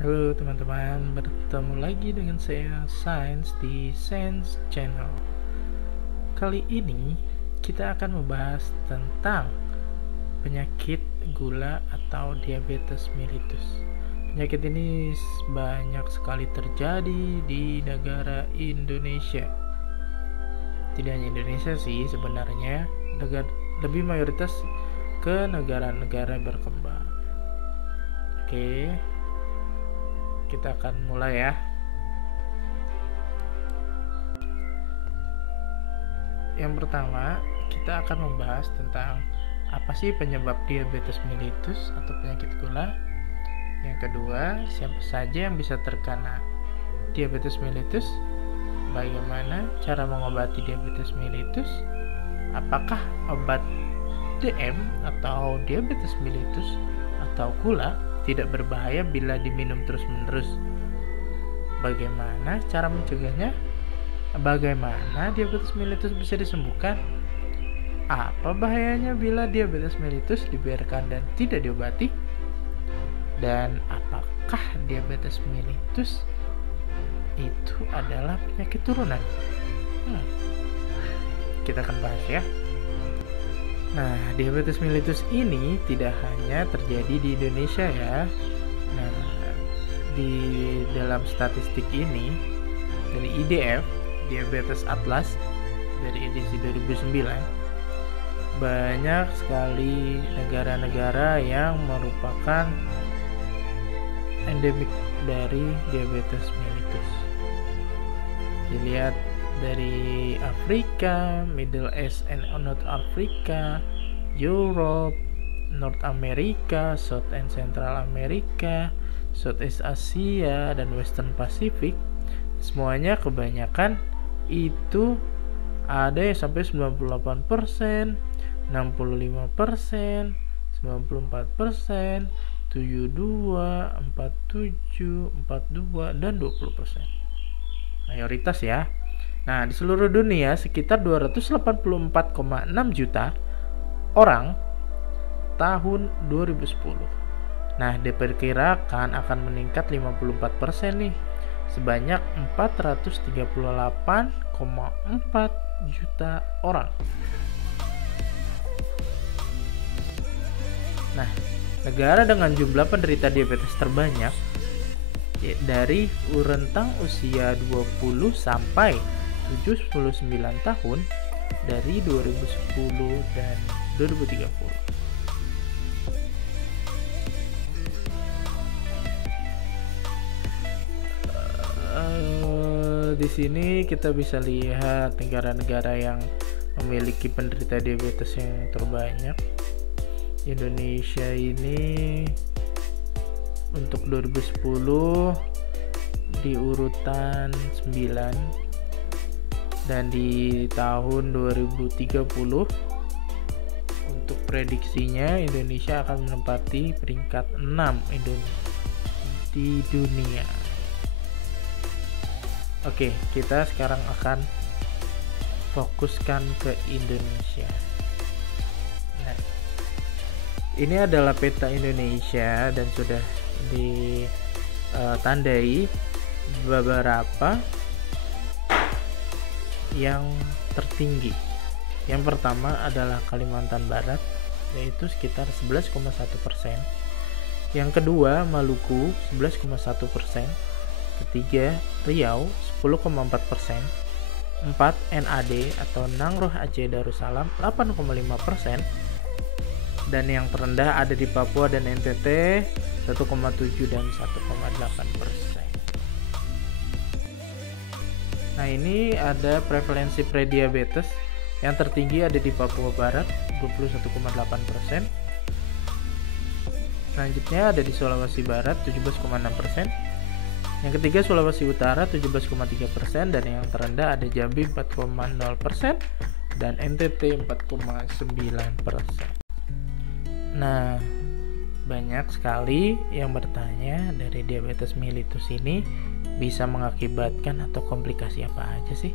Halo teman-teman, bertemu lagi dengan saya Sains di Sains Channel. Kali ini kita akan membahas tentang penyakit gula atau diabetes mellitus. Penyakit ini banyak sekali terjadi di negara Indonesia. Tidak hanya Indonesia sih sebenarnya, lebih mayoritas ke negara-negara berkembang. Oke, kita akan mulai ya. Yang pertama, kita akan membahas tentang apa sih penyebab diabetes mellitus atau penyakit gula. Yang kedua, siapa saja yang bisa terkena diabetes mellitus? Bagaimana cara mengobati diabetes mellitus? Apakah obat DM atau diabetes mellitus atau gula tidak berbahaya bila diminum terus-menerus? Bagaimana cara mencegahnya? Bagaimana diabetes mellitus bisa disembuhkan? Apa bahayanya bila diabetes mellitus dibiarkan dan tidak diobati? Dan apakah diabetes mellitus itu adalah penyakit turunan? Kita akan bahas ya. Nah, diabetes mellitus ini tidak hanya terjadi di Indonesia ya. Nah, di dalam statistik ini dari IDF, Diabetes Atlas dari edisi 2009, banyak sekali negara-negara yang merupakan endemik dari diabetes mellitus. Dilihat dari Afrika, Middle East and North Africa, Europe, North America, South and Central America, Southeast Asia, dan Western Pacific, semuanya kebanyakan itu ada yang sampai 98%, 65%, 94%, 72, 47, 42, dan 20%. Mayoritas ya. Nah, di seluruh dunia sekitar 284,6 juta orang tahun 2010. Nah, diperkirakan akan meningkat 54% nih, sebanyak 438,4 juta orang. Nah, negara dengan jumlah penderita diabetes terbanyak dari rentang usia 20 sampai 79 tahun dari 2010 dan 2030. Di sini kita bisa lihat negara-negara yang memiliki penderita diabetes yang terbanyak. Indonesia ini untuk 2010 di urutan 9, dan di tahun 2030 untuk prediksinya Indonesia akan menempati peringkat 6 di dunia. Oke, kita sekarang akan fokuskan ke Indonesia. Nah, ini adalah peta Indonesia dan sudah ditandai beberapa yang tertinggi. Yang pertama adalah Kalimantan Barat, yaitu sekitar 11,1%. Yang kedua Maluku 11,1%. Ketiga Riau 10,4%. 4 NAD atau Nanggroe Aceh Darussalam 8,5%. Dan yang terendah ada di Papua dan NTT 1,7 dan 1,8%. Nah, ini ada prevalensi prediabetes. Yang tertinggi ada di Papua Barat 21,8%. Selanjutnya ada di Sulawesi Barat 17,6%. Yang ketiga Sulawesi Utara 17,3%, dan yang terendah ada Jambi 4,0% dan NTT 4,9%. Nah, banyak sekali yang bertanya dari diabetes mellitus ini bisa mengakibatkan atau komplikasi apa aja sih?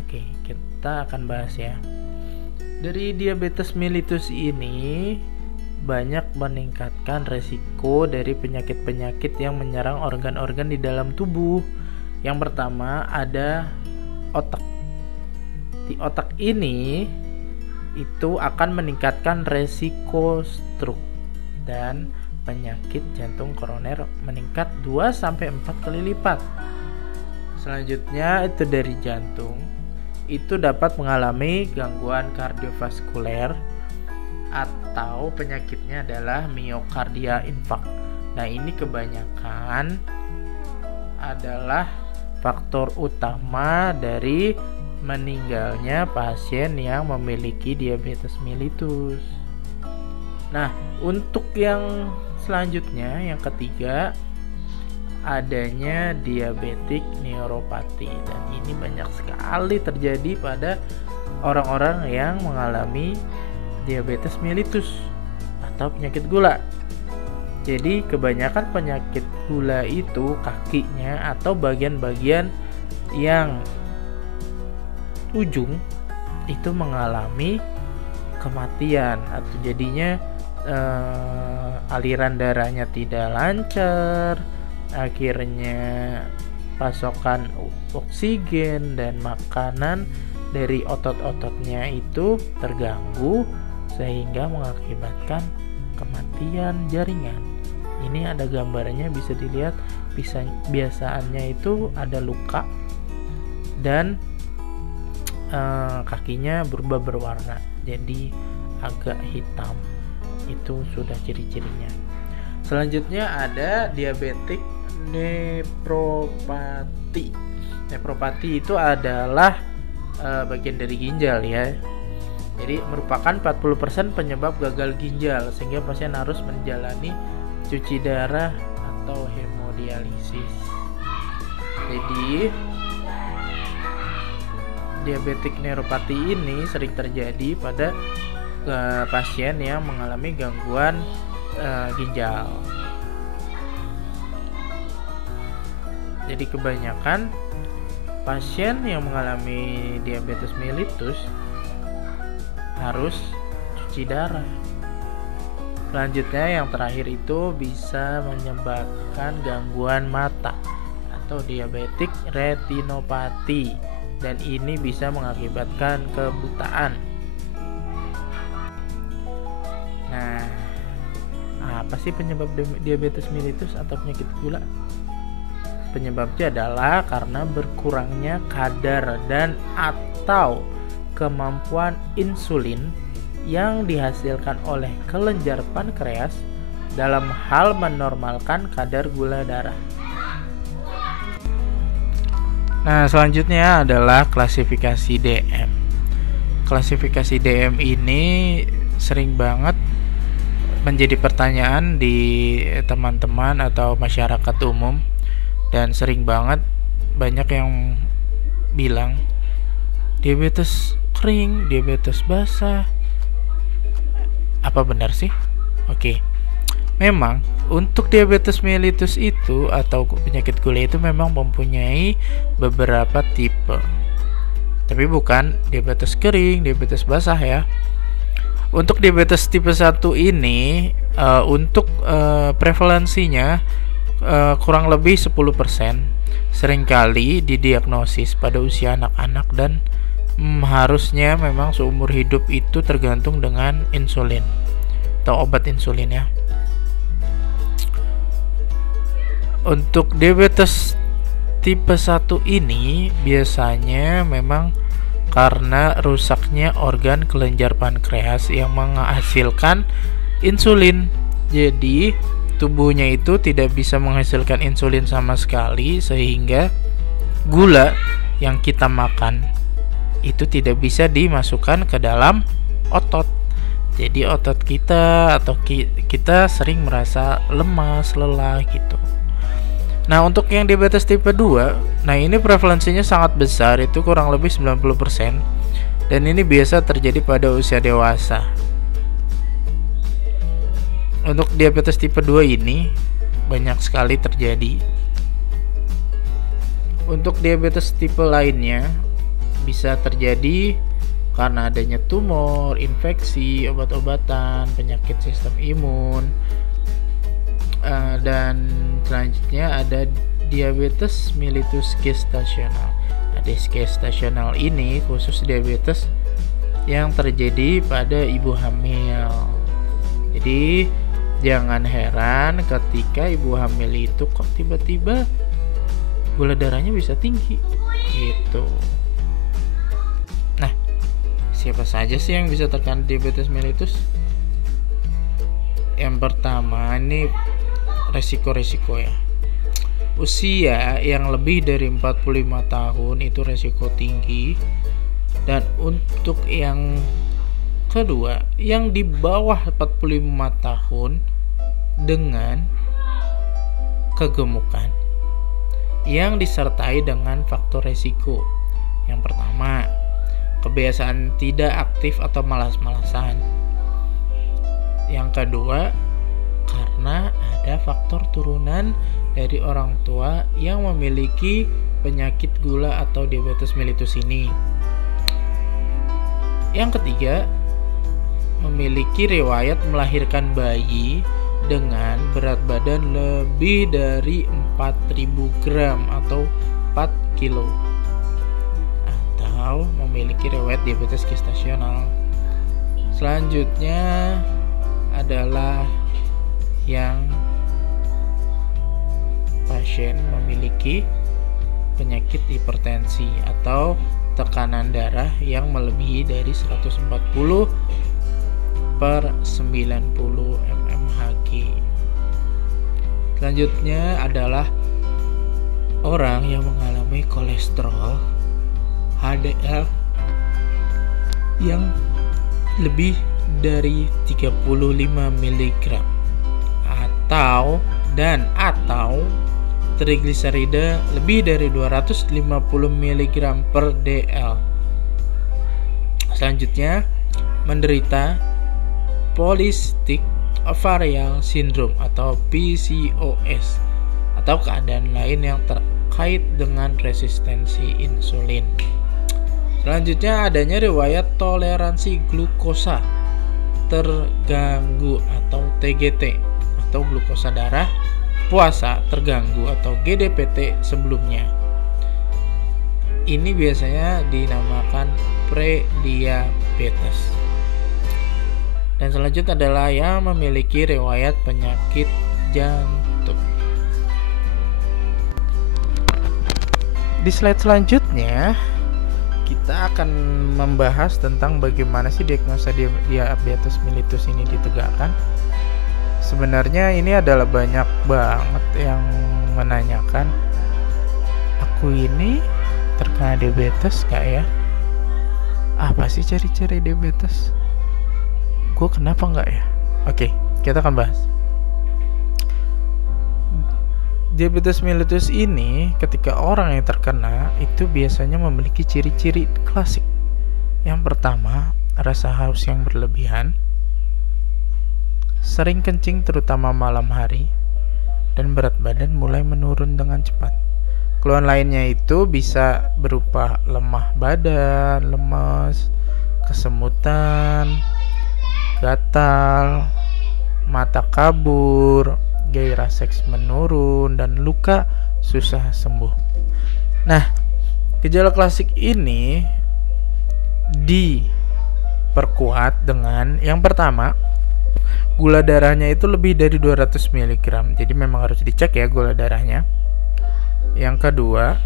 Oke, kita akan bahas ya. Dari diabetes mellitus ini banyak meningkatkan resiko dari penyakit-penyakit yang menyerang organ-organ di dalam tubuh. Yang pertama ada otak. Di otak ini itu akan meningkatkan resiko stroke dan penyakit jantung koroner meningkat 2-4 kali lipat. Selanjutnya itu dari jantung. Itu dapat mengalami gangguan kardiovaskuler atau penyakitnya adalah miokardia infark. Nah, ini kebanyakan adalah faktor utama dari meninggalnya pasien yang memiliki diabetes mellitus. Nah, untuk yang selanjutnya, yang ketiga, adanya diabetik neuropati, dan ini banyak sekali terjadi pada orang-orang yang mengalami diabetes mellitus atau penyakit gula. Jadi kebanyakan penyakit gula itu kakinya atau bagian-bagian yang ujung itu mengalami kematian atau jadinya aliran darahnya tidak lancar, akhirnya pasokan oksigen dan makanan dari otot-ototnya itu terganggu sehingga mengakibatkan kematian jaringan. Ini ada gambarnya, bisa dilihat. Biasaannya itu ada luka dan kakinya berubah berwarna jadi agak hitam. Itu sudah ciri-cirinya. Selanjutnya ada diabetik nefropati. Nefropati itu adalah bagian dari ginjal ya. Jadi merupakan 40% penyebab gagal ginjal sehingga pasien harus menjalani cuci darah atau hemodialisis. Jadi diabetik neuropati ini sering terjadi pada pasien yang mengalami gangguan ginjal. Jadi kebanyakan pasien yang mengalami diabetes mellitus harus cuci darah. Selanjutnya yang terakhir itu bisa menyebabkan gangguan mata atau diabetik retinopati, dan ini bisa mengakibatkan kebutaan. Nah, apa sih penyebab diabetes mellitus atau penyakit gula? Penyebabnya adalah karena berkurangnya kadar dan atau kemampuan insulin yang dihasilkan oleh kelenjar pankreas dalam hal menormalkan kadar gula darah. Nah, selanjutnya adalah klasifikasi DM. Klasifikasi DM ini sering banget menjadi pertanyaan di teman-teman atau masyarakat umum, dan sering banget banyak yang bilang diabetes kering, diabetes basah. Apa benar sih? Oke. Memang untuk diabetes mellitus itu atau penyakit gula itu memang mempunyai beberapa tipe. Tapi bukan diabetes kering, diabetes basah ya. Untuk diabetes tipe 1 ini untuk prevalensinya kurang lebih 10%. Seringkali didiagnosis pada usia anak-anak dan harusnya memang seumur hidup itu tergantung dengan insulin atau obat insulin ya. Untuk diabetes tipe 1 ini biasanya memang karena rusaknya organ kelenjar pankreas yang menghasilkan insulin. Jadi tubuhnya itu tidak bisa menghasilkan insulin sama sekali, sehingga gula yang kita makan itu tidak bisa dimasukkan ke dalam otot. Jadi otot kita atau kita sering merasa lemas, lelah gitu. Nah, untuk yang diabetes tipe 2, nah ini prevalensinya sangat besar, itu kurang lebih 90%, dan ini biasa terjadi pada usia dewasa. Untuk diabetes tipe 2 ini banyak sekali terjadi. Untuk diabetes tipe lainnya bisa terjadi karena adanya tumor, infeksi, obat-obatan, penyakit sistem imun, dan selanjutnya ada diabetes mellitus gestasional. Nah, gestasional ini khusus diabetes yang terjadi pada ibu hamil. Jadi jangan heran ketika ibu hamil itu kok tiba-tiba gula darahnya bisa tinggi gitu. Nah, siapa saja sih yang bisa terkena diabetes mellitus? Yang pertama, ini resiko-resiko ya. Usia yang lebih dari 45 tahun itu resiko tinggi. Dan untuk yang kedua, yang di bawah 45 tahun dengan kegemukan yang disertai dengan faktor resiko. Yang pertama, kebiasaan tidak aktif atau malas-malasan. Yang kedua, karena ada faktor turunan dari orang tua yang memiliki penyakit gula atau diabetes mellitus ini. Yang ketiga, memiliki riwayat melahirkan bayi dengan berat badan lebih dari 4.000 gram atau 4 kilo, atau memiliki riwayat diabetes gestasional. Selanjutnya adalah yang pasien memiliki penyakit hipertensi atau tekanan darah yang melebihi dari 140/90 mmHg. Selanjutnya adalah orang yang mengalami kolesterol HDL yang lebih dari 35 mg atau trigliserida lebih dari 250 mg per dl. Selanjutnya, menderita polycystic ovarian syndrome atau PCOS atau keadaan lain yang terkait dengan resistensi insulin. Selanjutnya, adanya riwayat toleransi glukosa terganggu atau TGT atau glukosa darah puasa terganggu atau GDPT sebelumnya. Ini biasanya dinamakan prediabetes. Dan selanjutnya adalah yang memiliki riwayat penyakit jantung. Di slide selanjutnya kita akan membahas tentang bagaimana sih diagnosa diabetes mellitus ini ditegakkan. Sebenarnya ini adalah banyak banget yang menanyakan, aku ini terkena diabetes gak ya? Apa sih ciri-ciri diabetes? Gue kenapa gak ya? Oke, kita akan bahas. Diabetes mellitus ini ketika orang yang terkena itu biasanya memiliki ciri-ciri klasik. Yang pertama, rasa haus yang berlebihan, sering kencing terutama malam hari, dan berat badan mulai menurun dengan cepat. Keluhan lainnya itu bisa berupa lemah badan, lemas, kesemutan, gatal, mata kabur, gairah seks menurun, dan luka susah sembuh. Nah, gejala klasik ini diperkuat dengan yang pertama, gula darahnya itu lebih dari 200 mg. Jadi memang harus dicek ya gula darahnya. Yang kedua,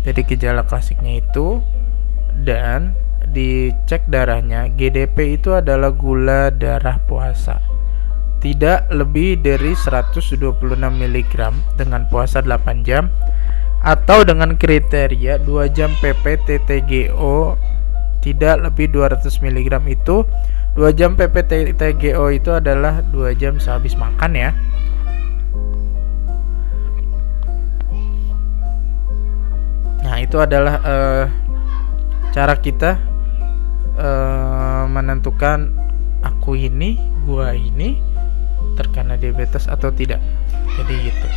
jadi gejala klasiknya itu, dan dicek darahnya, GDP itu adalah gula darah puasa. Tidak lebih dari 126 mg dengan puasa 8 jam atau dengan kriteria 2 jam PPTTGO tidak lebih 200 mg itu. 2 jam PPTGO itu adalah 2 jam sehabis makan ya. Nah, itu adalah cara kita menentukan aku ini, gua ini terkena diabetes atau tidak. Jadi gitu.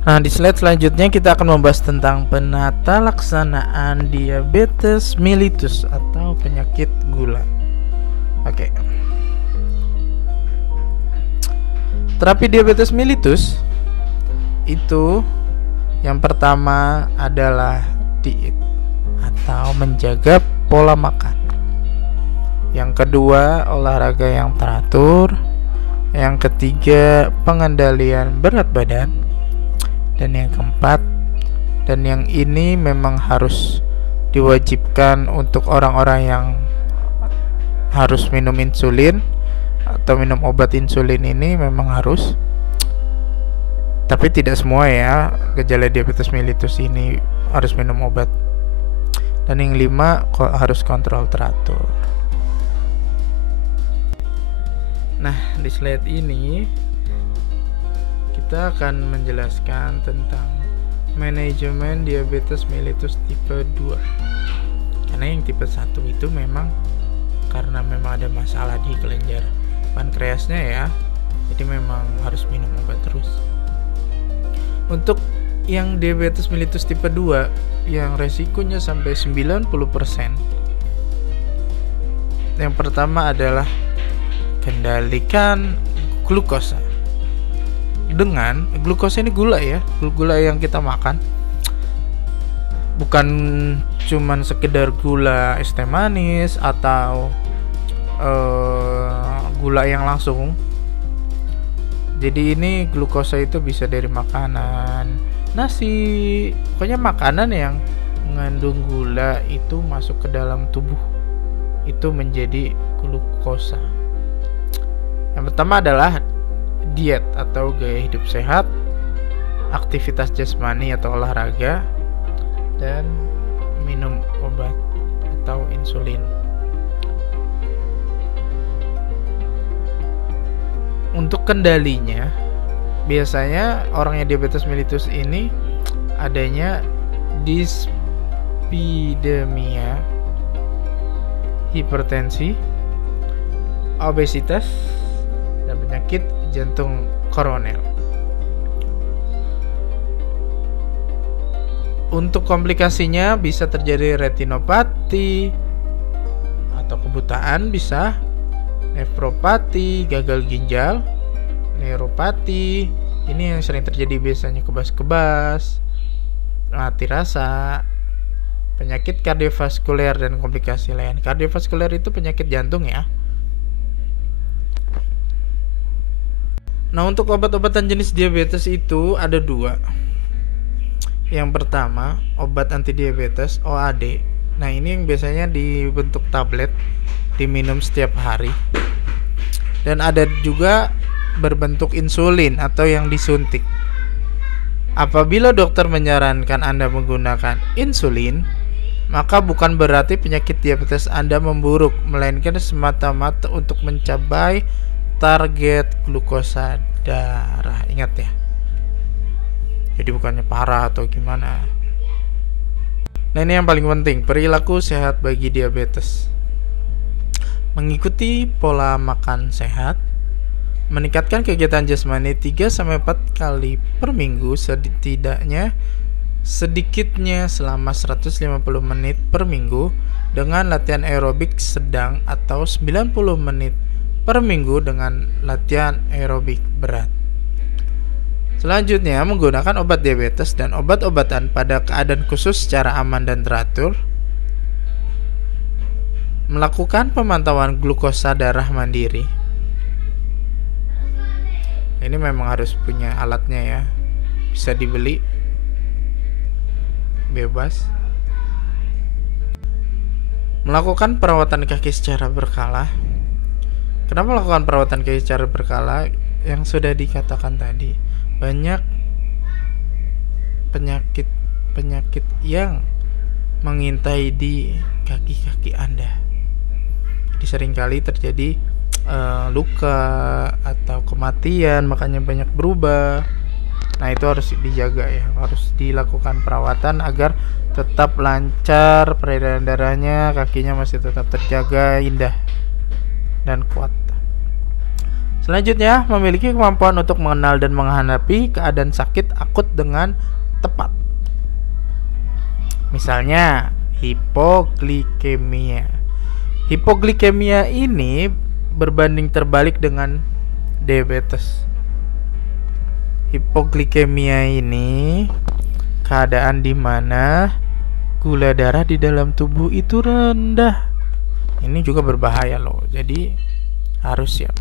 Nah, di slide selanjutnya kita akan membahas tentang penata laksanaan diabetes mellitus atau penyakit gula. Oke. Terapi diabetes mellitus itu yang pertama adalah diet atau menjaga pola makan. Yang kedua, olahraga yang teratur. Yang ketiga, pengendalian berat badan. Dan yang keempat, dan yang ini memang harus diwajibkan untuk orang-orang yang harus minum insulin atau minum obat insulin, ini memang harus. Tapi tidak semua ya, gejala diabetes mellitus ini harus minum obat. Dan yang 5, harus kontrol teratur. Nah, di slide ini kita akan menjelaskan tentang manajemen diabetes mellitus tipe 2. Karena yang tipe 1 itu memang karena memang ada masalah di kelenjar pankreasnya ya. Jadi memang harus minum obat terus. Untuk yang diabetes mellitus tipe 2 yang resikonya sampai 90%. Yang pertama adalah kendalikan glukosa. Dengan glukosa ini gula ya, gula yang kita makan, bukan cuman sekedar gula es teh manis atau gula yang langsung. Jadi ini glukosa itu bisa dari makanan, nasi, pokoknya makanan yang mengandung gula itu masuk ke dalam tubuh, itu menjadi glukosa. Yang pertama adalah diet atau gaya hidup sehat, aktivitas jasmani atau olahraga, dan minum obat atau insulin. Untuk kendalinya, biasanya orang yang diabetes mellitus ini adanya dislipidemia, hipertensi, obesitas, dan penyakit jantung koroner. Untuk komplikasinya bisa terjadi retinopati atau kebutaan, bisa nefropati, gagal ginjal, neuropati. Ini yang sering terjadi biasanya kebas-kebas, mati rasa, penyakit kardiovaskuler dan komplikasi lain. Kardiovaskuler itu penyakit jantung ya. Nah, untuk obat-obatan jenis diabetes itu ada 2. Yang pertama, obat antidiabetes OAD. Nah, ini yang biasanya dibentuk tablet, diminum setiap hari. Dan ada juga berbentuk insulin atau yang disuntik. Apabila dokter menyarankan Anda menggunakan insulin, maka bukan berarti penyakit diabetes Anda memburuk, melainkan semata-mata untuk mencapai target glukosa darah. Ingat ya. Jadi bukannya parah atau gimana. Nah, ini yang paling penting, perilaku sehat bagi diabetes. Mengikuti pola makan sehat, meningkatkan kegiatan jasmani 3-4 kali per minggu sedikitnya selama 150 menit per minggu dengan latihan aerobik sedang atau 90 menit per minggu dengan latihan aerobik berat. Selanjutnya, menggunakan obat diabetes dan obat-obatan pada keadaan khusus secara aman dan teratur. Melakukan pemantauan glukosa darah mandiri. Ini memang harus punya alatnya ya. Bisa dibeli bebas. Melakukan perawatan kaki secara berkala. Kenapa melakukan perawatan kaki secara berkala? Yang sudah dikatakan tadi, banyak penyakit yang mengintai di kaki-kaki Anda. Jadi seringkali terjadi luka atau kematian, makanya banyak berubah. Nah, itu harus dijaga ya, harus dilakukan perawatan agar tetap lancar peredaran darahnya, kakinya masih tetap terjaga indah dan kuat. Selanjutnya, memiliki kemampuan untuk mengenal dan menghadapi keadaan sakit akut dengan tepat. Misalnya, hipoglikemia. Hipoglikemia ini berbanding terbalik dengan diabetes. Hipoglikemia ini keadaan di mana gula darah di dalam tubuh itu rendah. Ini juga berbahaya loh. Jadi harus siap.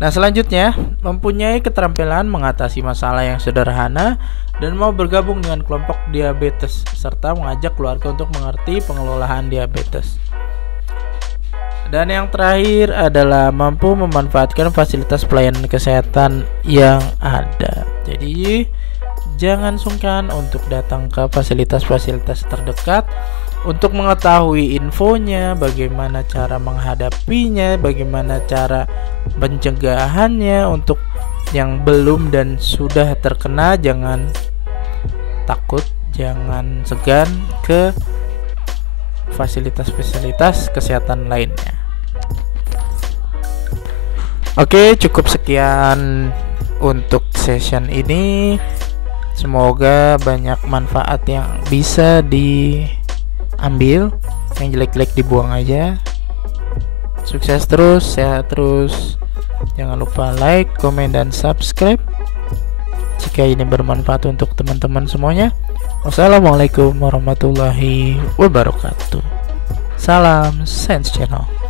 Nah, selanjutnya, mempunyai keterampilan mengatasi masalah yang sederhana dan mau bergabung dengan kelompok diabetes serta mengajak keluarga untuk mengerti pengelolaan diabetes. Dan yang terakhir adalah mampu memanfaatkan fasilitas pelayanan kesehatan yang ada. Jadi, jangan sungkan untuk datang ke fasilitas-fasilitas terdekat untuk mengetahui infonya, bagaimana cara menghadapinya, bagaimana cara pencegahannya. Untuk yang belum dan sudah terkena, jangan takut, jangan segan ke fasilitas-fasilitas kesehatan lainnya. Oke, cukup sekian untuk session ini. Semoga banyak manfaat yang bisa diambil. Yang jelek-jelek dibuang aja. Sukses terus, sehat terus. Jangan lupa like, komen, dan subscribe jika ini bermanfaat untuk teman-teman semuanya. Wassalamualaikum warahmatullahi wabarakatuh. Salam Sense Channel.